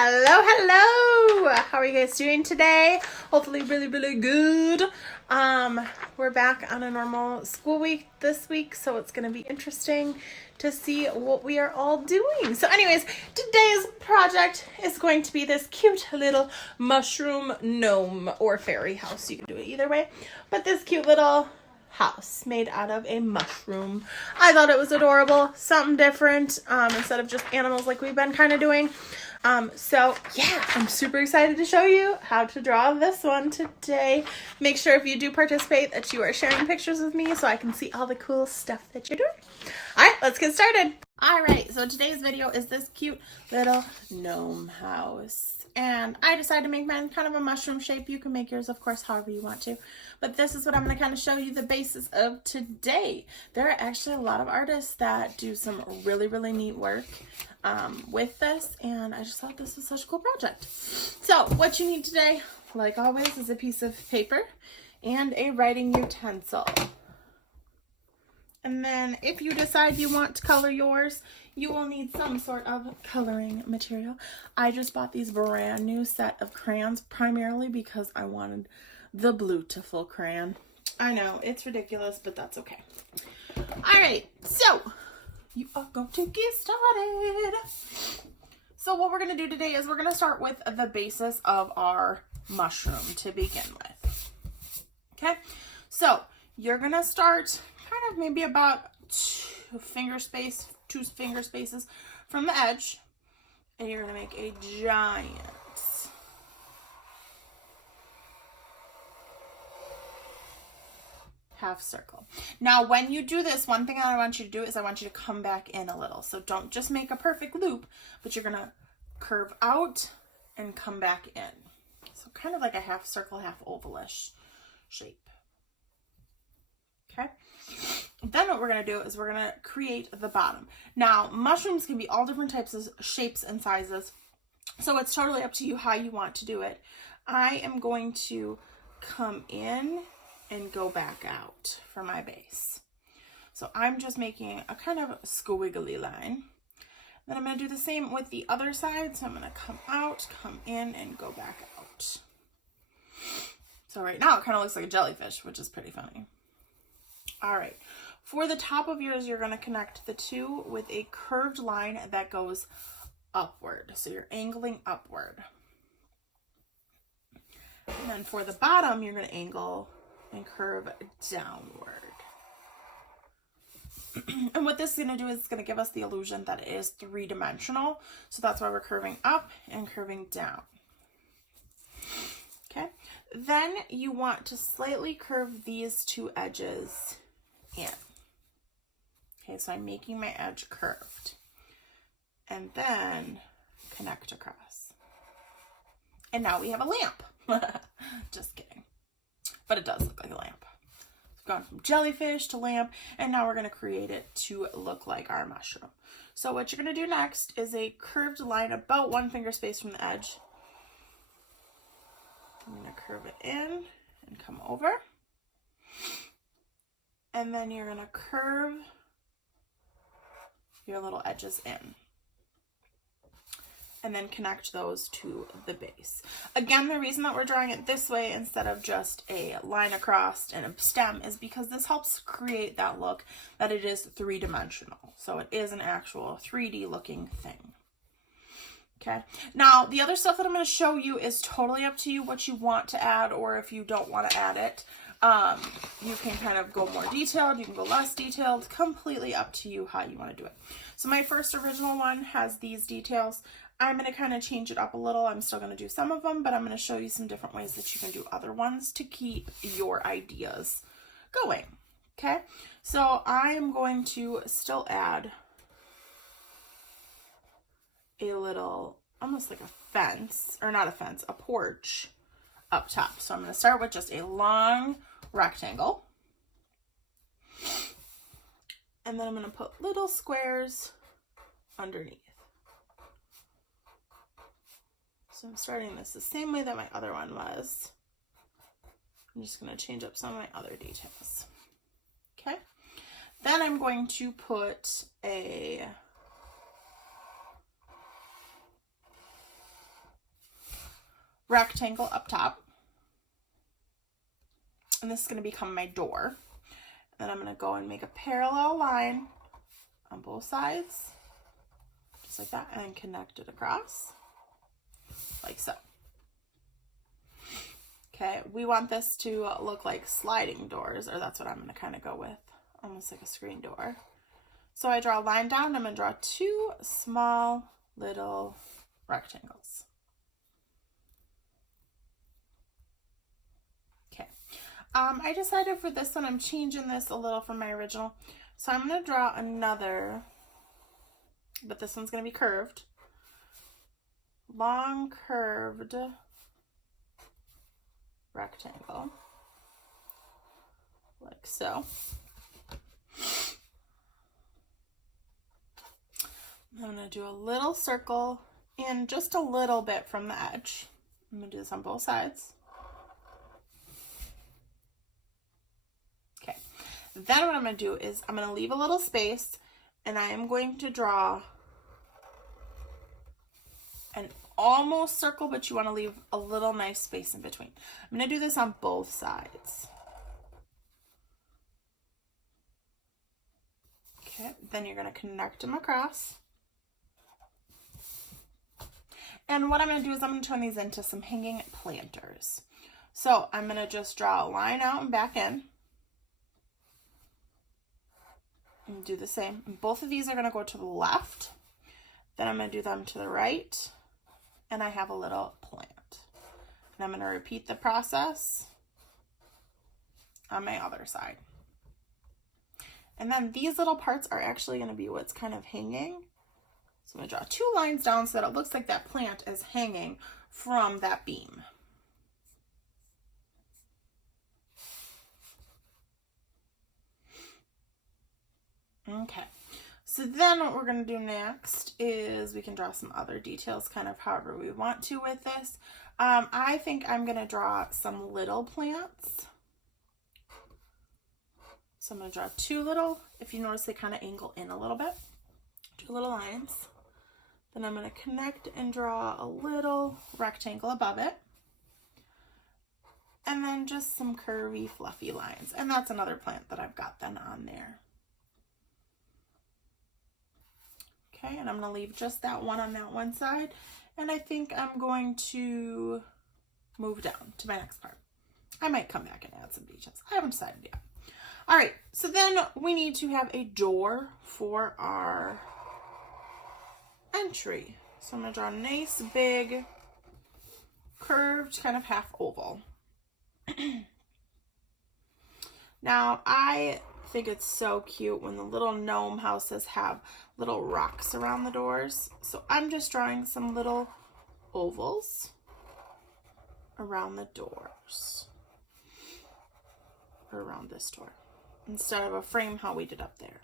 Hello, hello. How are you guys doing today? Hopefully really good. We're back on a normal school week this week, so it's going to be interesting to see what we are all doing. So anyways, today's project is going to be this cute little mushroom gnome or fairy house. You can do it either way, but this cute little house made out of a mushroom. I thought it was adorable, something different, instead of just animals like we've been kind of doing. So yeah, I'm super excited to show you how to draw this one today. Make sure if you do participate that you are sharing pictures with me so I can see all the cool stuff that you're doing. All right, let's get started. All right, so today's video is this cute little gnome house. And I decided to make mine kind of a mushroom shape. You can make yours, of course, however you want to. But this is what I'm going to kind of show you the basis of today. There are actually a lot of artists that do some really neat work with this. And I just thought this was such a cool project. So what you need today, like always, is a piece of paper and a writing utensil. And then if you decide you want to color yours, you will need some sort of coloring material. I just bought these brand new set of crayons primarily because I wanted the Bluetiful crayon. I know, it's ridiculous, but that's okay. All right, so you are going to get started. So what we're going to do today is we're going to start with the basis of our mushroom to begin with. Okay, so you're going to start kind of maybe about two finger spaces from the edge, and you're going to make a giant half circle. Now when you do this, one thing I want you to do is I want you to come back in a little. So don't just make a perfect loop, but you're going to curve out and come back in. So kind of like a half circle, half ovalish shape. Okay. Then what we're going to do is we're going to create the bottom. Now, mushrooms can be all different types of shapes and sizes, so it's totally up to you how you want to do it. I am going to come in and go back out for my base. So I'm just making a kind of squiggly line. Then I'm going to do the same with the other side. So I'm going to come out, come in, and go back out. So right now it kind of looks like a jellyfish, which is pretty funny. All right, for the top of yours, you're going to connect the two with a curved line that goes upward. So you're angling upward. And then for the bottom, you're going to angle and curve downward. And what this is going to do is it's going to give us the illusion that it is three-dimensional. So that's why we're curving up and curving down. Okay, then you want to slightly curve these two edges in. Okay, so I'm making my edge curved. And then connect across. And now we have a lamp. Just kidding. But it does look like a lamp. We've gone from jellyfish to lamp, and now we're going to create it to look like our mushroom. So what you're going to do next is a curved line about 1 finger space from the edge. I'm going to curve it in and come over. And then you're going to curve your little edges in. And then connect those to the base. Again, the reason that we're drawing it this way instead of just a line across and a stem is because this helps create that look that it is three-dimensional. So it is an actual 3D looking thing. Okay, now the other stuff that I'm going to show you is totally up to you what you want to add, or if you don't want to add it. You can kind of go more detailed, you can go less detailed, completely up to you how you want to do it. So my first original one has these details. I'm going to kind of change it up a little. I'm still going to do some of them, but I'm going to show you some different ways that you can do other ones to keep your ideas going. Okay, so I am going to still add a little, almost like a fence, or not a fence, a porch up top. So I'm going to start with just a long rectangle. And then I'm going to put little squares underneath. So I'm starting this the same way that my other one was. I'm just going to change up some of my other details. Okay. Then I'm going to put a rectangle up top. And this is going to become my door. Then I'm going to go and make a parallel line on both sides, just like that, and connect it across, like so. Okay, we want this to look like sliding doors, or that's what I'm going to kind of go with, almost like a screen door. So I draw a line down, I'm going to draw 2 small little rectangles. Okay, I decided for this one I'm changing this a little from my original. So I'm going to draw another, but this one's going to be curved. Long curved rectangle, like so. I'm going to do a little circle in just a little bit from the edge. I'm going to do this on both sides. Okay, then what I'm going to do is I'm going to leave a little space, and I am going to draw an almost circle, but you want to leave a little nice space in between. I'm going to do this on both sides. Okay, then you're going to connect them across. And what I'm going to do is I'm going to turn these into some hanging planters. So I'm going to just draw a line out and back in. And do the same. And both of these are going to go to the left. Then I'm going to do them to the right. And I have a little plant. And I'm going to repeat the process on my other side. And then these little parts are actually going to be what's kind of hanging. So I'm going to draw 2 lines down so that it looks like that plant is hanging from that beam. Okay, so then what we're going to do next is we can draw some other details kind of however we want to with this. I think I'm going to draw some little plants. So I'm going to draw 2 little, if you notice they kind of angle in a little bit, 2 little lines. Then I'm going to connect and draw a little rectangle above it. And then just some curvy, fluffy lines. And that's another plant that I've got then on there. Okay, and I'm going to leave just that one on that one side. And I think I'm going to move down to my next part. I might come back and add some details. I haven't decided yet. All right, so then we need to have a door for our entry. So I'm going to draw a nice big curved kind of half oval. Now I think it's so cute when the little gnome houses have little rocks around the doors. So I'm just drawing some little ovals around the doors, or around this door, instead of a frame how we did up there.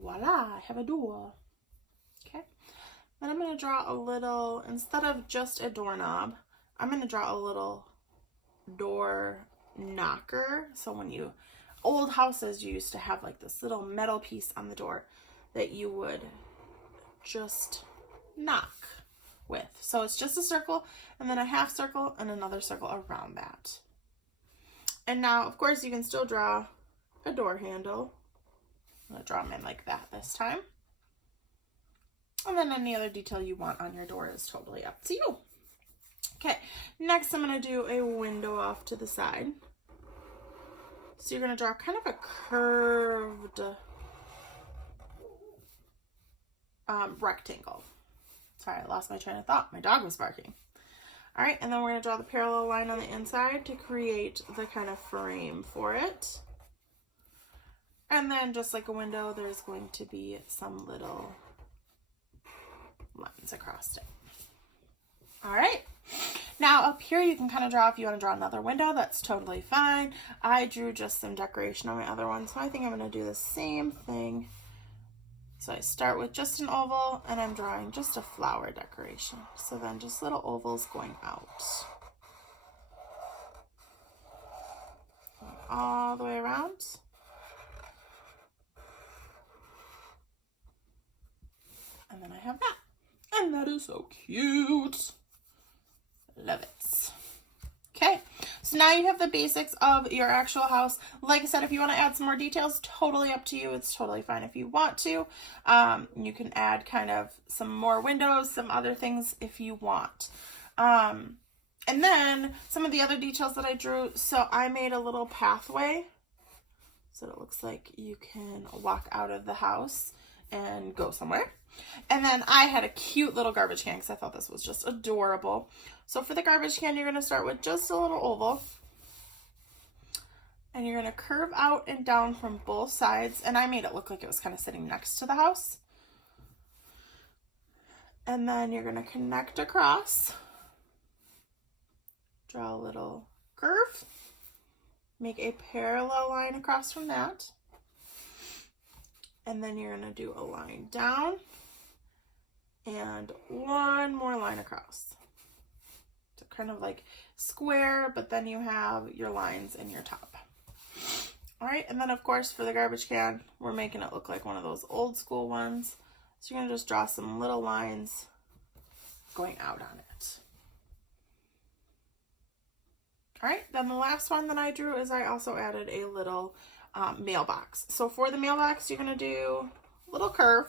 Voila, I have a door. Okay, then I'm going to draw a little, instead of just a doorknob, I'm going to draw a little door knocker. So when you, old houses, you used to have like this little metal piece on the door that you would just knock with. So it's just a circle and then a half circle and another circle around that. And now, of course, you can still draw a door handle. I'm going to draw them in like that this time. And then any other detail you want on your door is totally up to you. Okay, next I'm going to do a window off to the side. So you're going to draw kind of a curved rectangle. Sorry, I lost my train of thought. My dog was barking. All right, and then we're going to draw the parallel line on the inside to create the kind of frame for it. And then just like a window, there's going to be some little lines across it. All right. Now up here you can kind of draw, if you want to draw another window, that's totally fine. I drew just some decoration on my other one, so I think I'm going to do the same thing. So I start with just an oval and I'm drawing just a flower decoration. So then just little ovals going out. Going all the way around. So cute. Love it. Okay, so now you have the basics of your actual house. Like I said, if you want to add some more details, totally up to you. It's totally fine if you want to. You can add kind of some more windows, some other things if you want. And then some of the other details that I drew. So I made a little pathway so it looks like you can walk out of the house and go somewhere. And then I had a cute little garbage can because I thought this was just adorable. So for the garbage can, you're going to start with just a little oval. And you're going to curve out and down from both sides. And I made it look like it was kind of sitting next to the house. And then you're going to connect across. Draw a little curve. Make a parallel line across from that. And then you're going to do a line down. And one more line across. So kind of like square, but then you have your lines in your top. All right, and then of course for the garbage can, we're making it look like one of those old school ones. So you're gonna just draw some little lines going out on it. All right, then the last one that I drew is I also added a little mailbox. So for the mailbox, you're gonna do a little curve.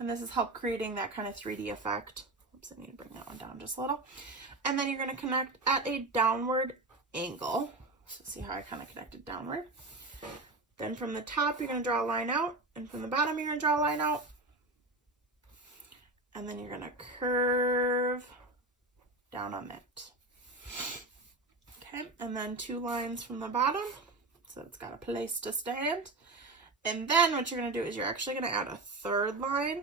And this is help creating that kind of 3D effect. Oops, I need to bring that one down just a little. And then you're going to connect at a downward angle. So see how I kind of connected downward. Then from the top, you're going to draw a line out. And from the bottom, you're going to draw a line out. And then you're going to curve down on that. Okay, and then 2 lines from the bottom. So it's got a place to stand. And then what you're going to do is you're actually going to add a 3rd line.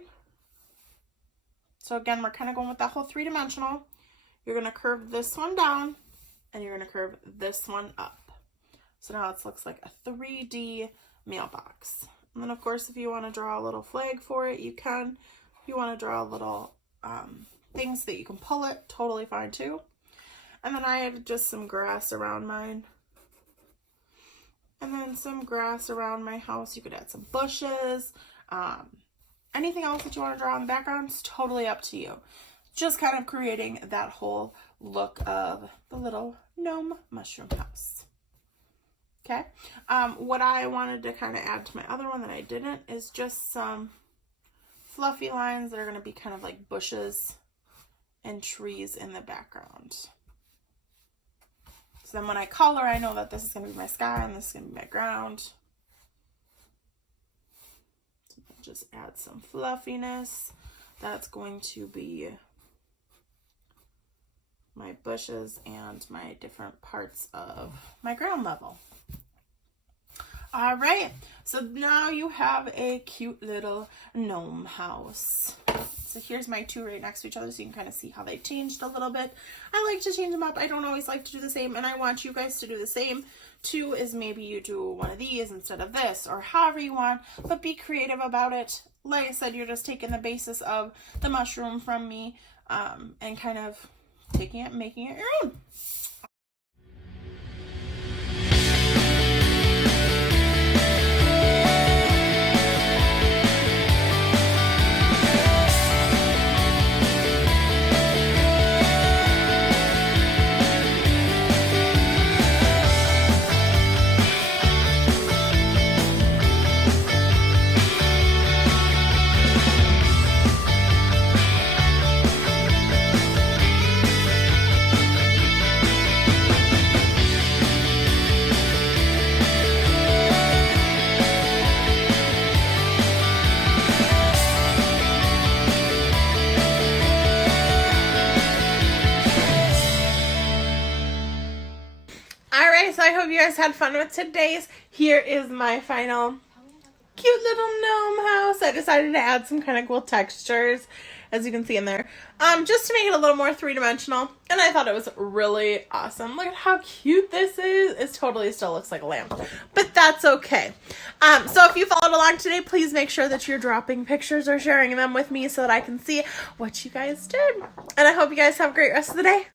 So again, we're kind of going with that whole 3-dimensional. You're going to curve this one down and you're going to curve this one up. So now it looks like a 3D mailbox. And then of course, if you want to draw a little flag for it, you can. If you want to draw a little things that you can pull it, totally fine too. And then I added just some grass around mine. And then some grass around my house. You could add some bushes. Anything else that you want to draw in the background is totally up to you. Just kind of creating that whole look of the little gnome mushroom house. Okay. What I wanted to kind of add to my other one that I didn't is just some fluffy lines that are going to be kind of like bushes and trees in the background. So then when I color, I know that this is going to be my sky and this is going to be my ground. So just add some fluffiness. That's going to be my bushes and my different parts of my ground level. All right, so now you have a cute little gnome house. So here's my 2 right next to each other so you can kind of see how they changed a little bit. I like to change them up. I don't always like to do the same, and I want you guys to do the same. 2 is maybe you do one of these instead of this, or however you want, but be creative about it. Like I said, you're just taking the basis of the mushroom from me and kind of taking it and making it your own. So I hope you guys had fun with today's. Here is my final cute little gnome house. I decided to add some kind of cool textures, as you can see in there, just to make it a little more 3-dimensional. And I thought it was really awesome. Look at how cute this is. It totally still looks like a lamp, but that's okay. So if you followed along today, please make sure that you're dropping pictures or sharing them with me so that I can see what you guys did. And I hope you guys have a great rest of the day.